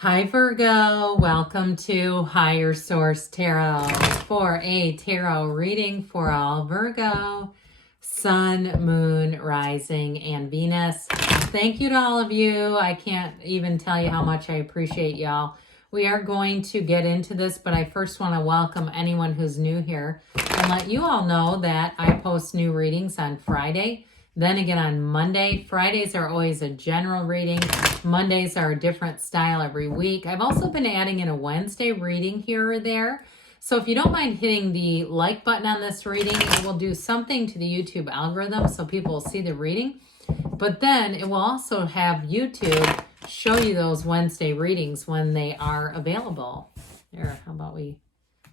Hi Virgo, welcome to Higher Source Tarot for a tarot reading for all Virgo, Sun, Moon, Rising, and Venus. Thank you to all of you. I can't even tell you how much I appreciate y'all. We are going to get into this, but I first want to welcome anyone who's new here and let you all know that I post new readings on Friday. Then again on Monday. Fridays are always a general reading. Mondays are a different style every week. I've also been adding in a Wednesday reading here or there. So if you don't mind hitting the like button on this reading, it will do something to the YouTube algorithm so people will see the reading. But then it will also have YouTube show you those Wednesday readings when they are available. There, how about we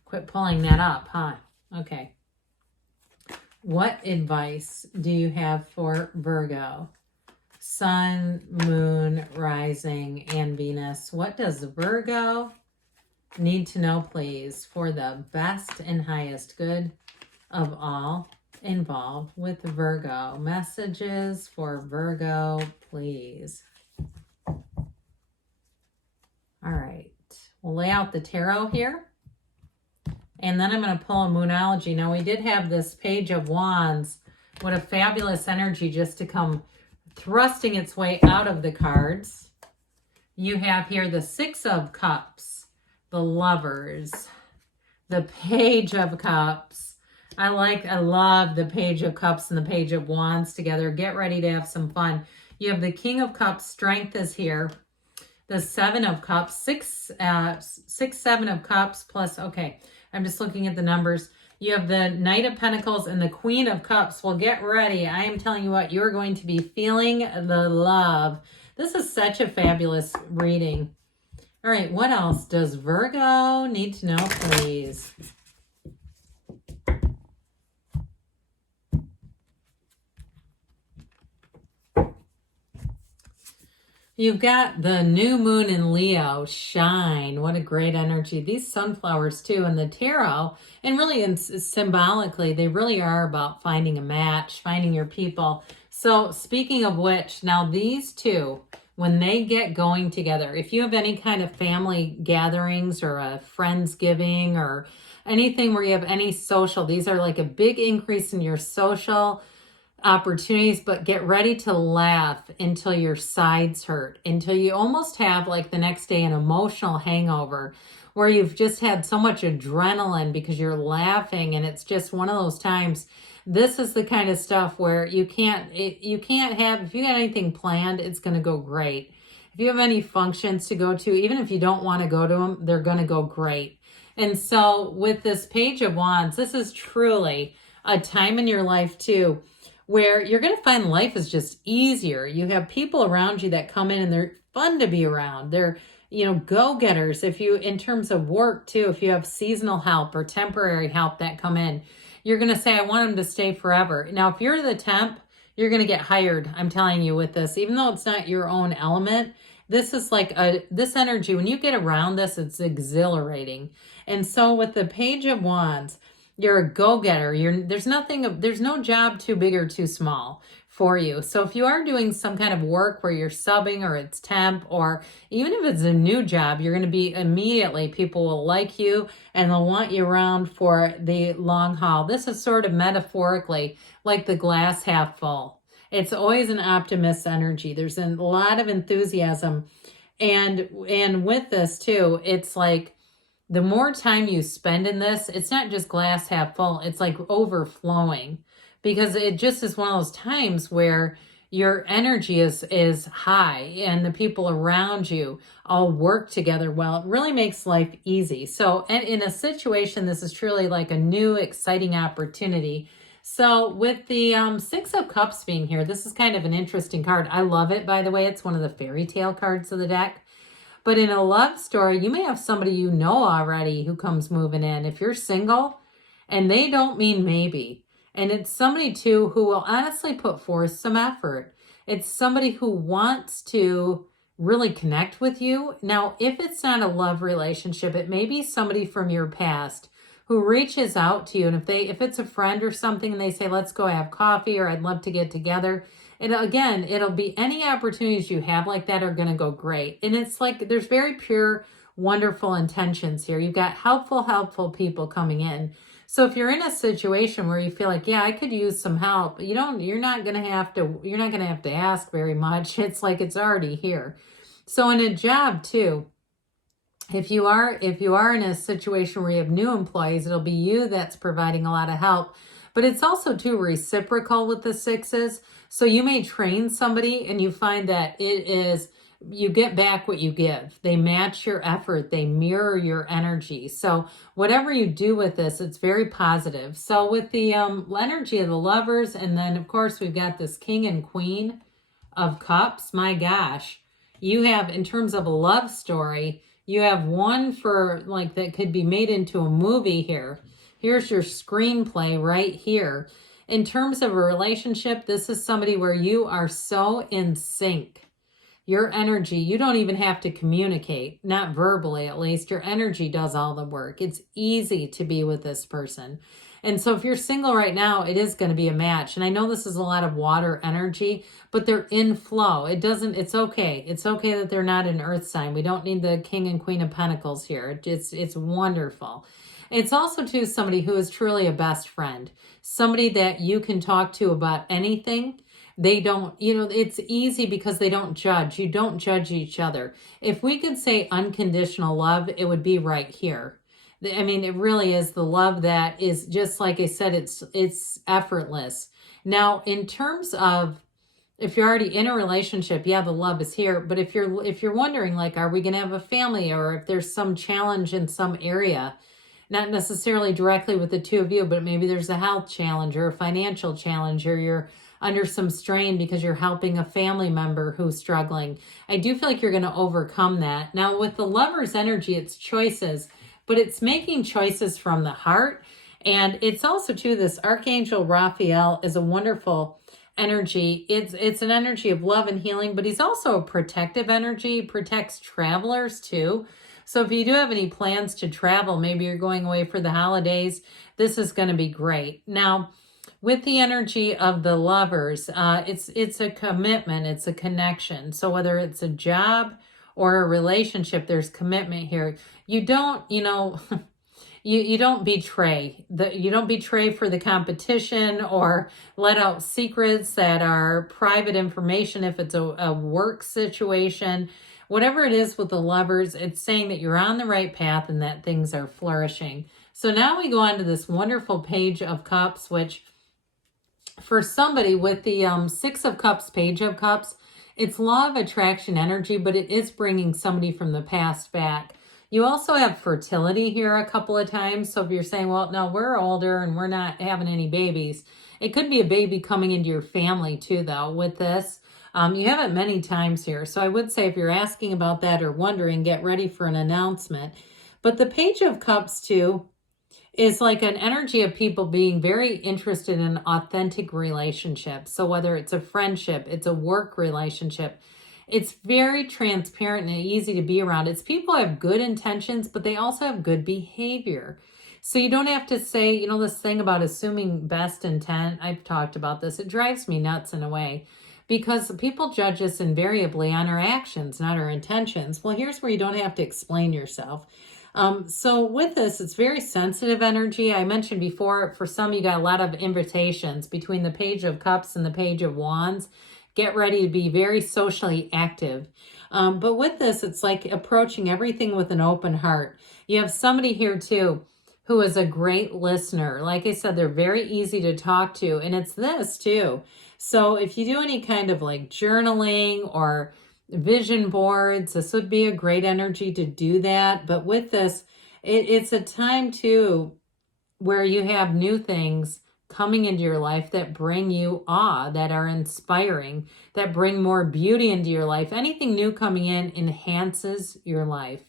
quit pulling that up, huh? Okay. What advice do you have for Virgo? Sun, Moon, Rising, and Venus. What does Virgo need to know, please, for the best and highest good of all involved with Virgo? Messages for Virgo, please. All right. We'll lay out the tarot here. And then I'm going to pull a Moonology. Now, we did have this Page of Wands. What a fabulous energy just to come thrusting its way out of the cards. You have here the Six of Cups, the Lovers, the Page of Cups. I love the Page of Cups and the Page of Wands together. Get ready to have some fun. You have the King of Cups, Strength is here. The Seven of Cups, Seven of Cups plus, okay, I'm just looking at the numbers. You have the Knight of Pentacles and the Queen of Cups. Well, get ready. I am telling you what, you're going to be feeling the love. This is such a fabulous reading. All right, what else does Virgo need to know, please? You've got the new moon in Leo, shine. What a great energy. These sunflowers too in the tarot, and really symbolically, they really are about finding a match, finding your people. So speaking of which, now these two, when they get going together, if you have any kind of family gatherings or a Friendsgiving or anything where you have any social, these are like a big increase in your social opportunities, but get ready to laugh until your sides hurt, until you almost have like the next day an emotional hangover where you've just had so much adrenaline because you're laughing, and it's just one of those times. This is the kind of stuff where you can't have, if you got anything planned, it's going to go great. If you have any functions to go to, even if you don't want to go to them, they're going to go great. And so with this Page of Wands, this is truly a time in your life too where you're going to find life is just easier. You have people around you that come in and they're fun to be around. They're, go-getters. If you, in terms of work too, if you have seasonal help or temporary help that come in, you're going to say, I want them to stay forever. Now, if you're the temp, you're going to get hired. I'm telling you with this, even though it's not your own element, this is like this energy. When you get around this, it's exhilarating. And so with the Page of Wands, you're a go-getter. There's no job too big or too small for you. So if you are doing some kind of work where you're subbing or it's temp, or even if it's a new job, you're going to be immediately, people will like you and they'll want you around for the long haul. This is sort of metaphorically like the glass half full. It's always an optimist energy. There's a lot of enthusiasm. And with this too, it's like, the more time you spend in this, it's not just glass half full, it's like overflowing, because it just is one of those times where your energy is high and the people around you all work together well. It really makes life easy. So, and in a situation, this is truly like a new, exciting opportunity. So with the Six of Cups being here, this is kind of an interesting card. I love it, by the way. It's one of the fairy tale cards of the deck. But in a love story, you may have somebody you know already who comes moving in. If you're single, and they don't mean maybe. And it's somebody too who will honestly put forth some effort. It's somebody who wants to really connect with you. Now, if it's not a love relationship, it may be somebody from your past who reaches out to you. And if it's a friend or something and they say, let's go have coffee, or I'd love to get together, And again, it'll be any opportunities you have like that are going to go great. And it's like there's very pure, wonderful intentions here. You've got helpful people coming in. So if you're in a situation where you feel like, yeah, I could use some help, you're not going to have to ask very much. It's like it's already here. So in a job too, if you are in a situation where you have new employees, it'll be you that's providing a lot of help. But it's also too reciprocal with the sixes. So you may train somebody and you find that you get back what you give. They match your effort. They mirror your energy. So whatever you do with this, it's very positive. So with the energy of the Lovers, and then of course we've got this King and Queen of Cups. My gosh, you have, in terms of a love story, you have one for like that could be made into a movie here. Here's your screenplay right here. In terms of a relationship, this is somebody where you are so in sync. Your energy, you don't even have to communicate, not verbally at least. Your energy does all the work. It's easy to be with this person. And so if you're single right now, it is going to be a match. And I know this is a lot of water energy, but they're in flow. It's okay. It's okay that they're not an earth sign. We don't need the King and Queen of Pentacles here. It's wonderful. It's also too somebody who is truly a best friend, somebody that you can talk to about anything. They don't, it's easy because they don't judge. You don't judge each other. If we could say unconditional love, it would be right here. I mean, it really is the love that is just like I said, it's effortless. Now, in terms of if you're already in a relationship, yeah, the love is here. But if you're wondering, like, are we going to have a family, or if there's some challenge in some area, not necessarily directly with the two of you, but maybe there's a health challenge or a financial challenge, or you're under some strain because you're helping a family member who's struggling. I do feel like you're going to overcome that. Now, with the Lover's energy, it's choices, but it's making choices from the heart. And it's also too, this Archangel Raphael is a wonderful energy. It's an energy of love and healing, but he's also a protective energy. He protects travelers too. So if you do have any plans to travel, maybe you're going away for the holidays, this is going to be great. Now, with the energy of the Lovers, it's a commitment, it's a connection. So whether it's a job or a relationship, there's commitment here. You don't, you don't betray. You don't betray for the competition or let out secrets that are private information if it's a work situation. Whatever it is with the Lovers, it's saying that you're on the right path and that things are flourishing. So now we go on to this wonderful Page of Cups, which for somebody with the Six of Cups, Page of Cups, it's law of attraction energy, but it is bringing somebody from the past back. You also have fertility here a couple of times. So if you're saying, well, no, we're older and we're not having any babies, it could be a baby coming into your family too, though, with this. You have it many times here. So I would say if you're asking about that or wondering, get ready for an announcement. But the Page of Cups too is like an energy of people being very interested in authentic relationships. So whether it's a friendship, it's a work relationship, it's very transparent and easy to be around. It's people have good intentions, but they also have good behavior. So you don't have to say, this thing about assuming best intent. I've talked about this. It drives me nuts in a way because people judge us invariably on our actions, not our intentions. Well, here's where you don't have to explain yourself. So with this, it's very sensitive energy. I mentioned before, for some, you got a lot of invitations between the Page of Cups and the Page of Wands. Get ready to be very socially active. But with this, it's like approaching everything with an open heart. You have somebody here too who is a great listener. Like I said, they're very easy to talk to. And it's this too. So if you do any kind of like journaling or vision boards, this would be a great energy to do that. But with this, it's a time too where you have new things coming into your life that bring you awe, that are inspiring, that bring more beauty into your life. Anything new coming in enhances your life.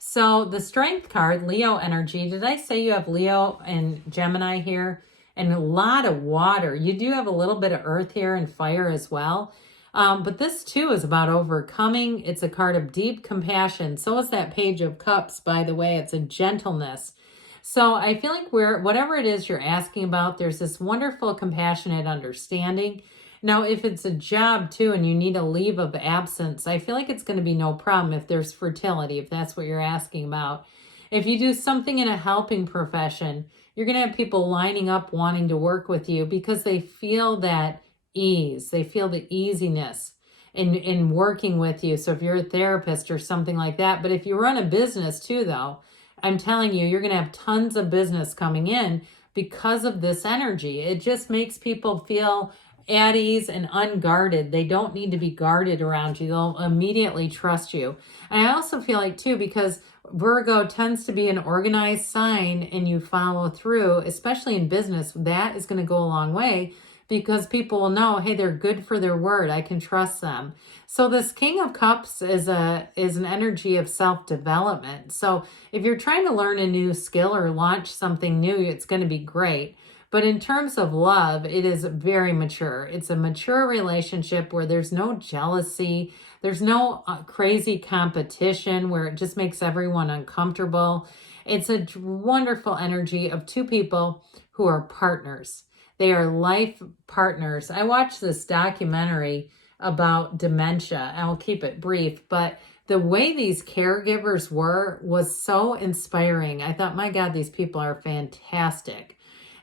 So the Strength card, Leo energy. Did I say you have Leo and Gemini here? And a lot of water. You do have a little bit of earth here and fire as well. But this too is about overcoming. It's a card of deep compassion. So is that Page of Cups, by the way. It's a gentleness. So I feel like whatever it is you're asking about, there's this wonderful compassionate understanding. Now, if it's a job too and you need a leave of absence, I feel like it's going to be no problem if there's fertility, if that's what you're asking about. If you do something in a helping profession, you're going to have people lining up wanting to work with you because they feel that ease. They feel the easiness in working with you. So if you're a therapist or something like that, but if you run a business too, though, I'm telling you, you're going to have tons of business coming in because of this energy. It just makes people feel at ease and unguarded. They don't need to be guarded around you. They'll immediately trust you. And I also feel like too, because Virgo tends to be an organized sign and you follow through, especially in business, that is going to go a long way because people will know, hey, they're good for their word. I can trust them. So this King of Cups is an energy of self-development. So if you're trying to learn a new skill or launch something new, it's going to be great. But in terms of love, it is very mature. It's a mature relationship where there's no jealousy. There's no crazy competition where it just makes everyone uncomfortable. It's a wonderful energy of two people who are partners. They are life partners. I watched this documentary about dementia. I'll keep it brief, but the way these caregivers was so inspiring. I thought, my God, these people are fantastic.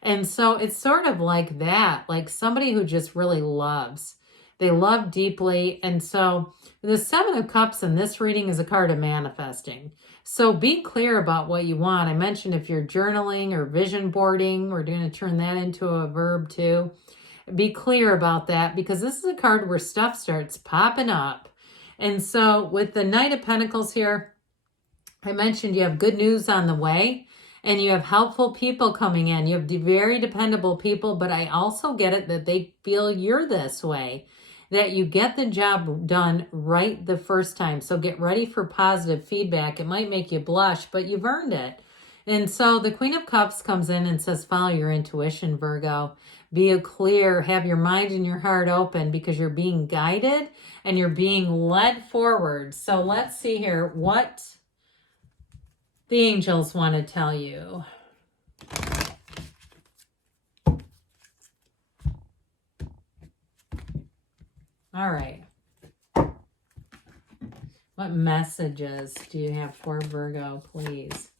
And so it's sort of like that, like somebody who just really loves. They love deeply. And so the Seven of Cups in this reading is a card of manifesting. So be clear about what you want. I mentioned if you're journaling or vision boarding, we're going to turn that into a verb too. Be clear about that because this is a card where stuff starts popping up. And so with the Knight of Pentacles here, I mentioned you have good news on the way. And you have helpful people coming in. You have very dependable people, but I also get it that they feel you're this way, that you get the job done right the first time. So get ready for positive feedback. It might make you blush, but you've earned it. And so the Queen of Cups comes in and says, follow your intuition, Virgo. Be clear, have your mind and your heart open because you're being guided and you're being led forward. So let's see here what the angels want to tell you. All right. What messages do you have for Virgo, please?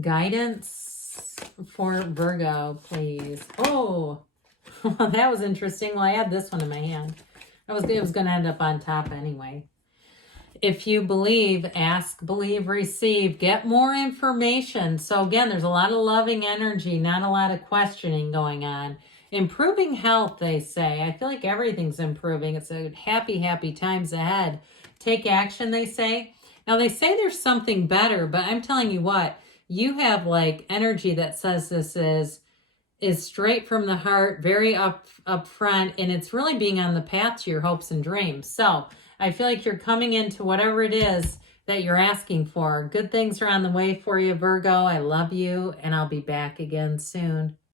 Guidance for Virgo, please. Oh, that was interesting. Well, I had this one in my hand. It was going to end up on top anyway. If you believe, ask, believe, receive, get more information. So again, there's a lot of loving energy, not a lot of questioning going on. Improving health, they say. I feel like everything's improving. It's a happy, happy times ahead. Take action, they say. Now, they say there's something better, but I'm telling you what, you have like energy that says this is straight from the heart, very up front, and it's really being on the path to your hopes and dreams. So I feel like you're coming into whatever it is that you're asking for. Good things are on the way for you, Virgo. I love you, and I'll be back again soon.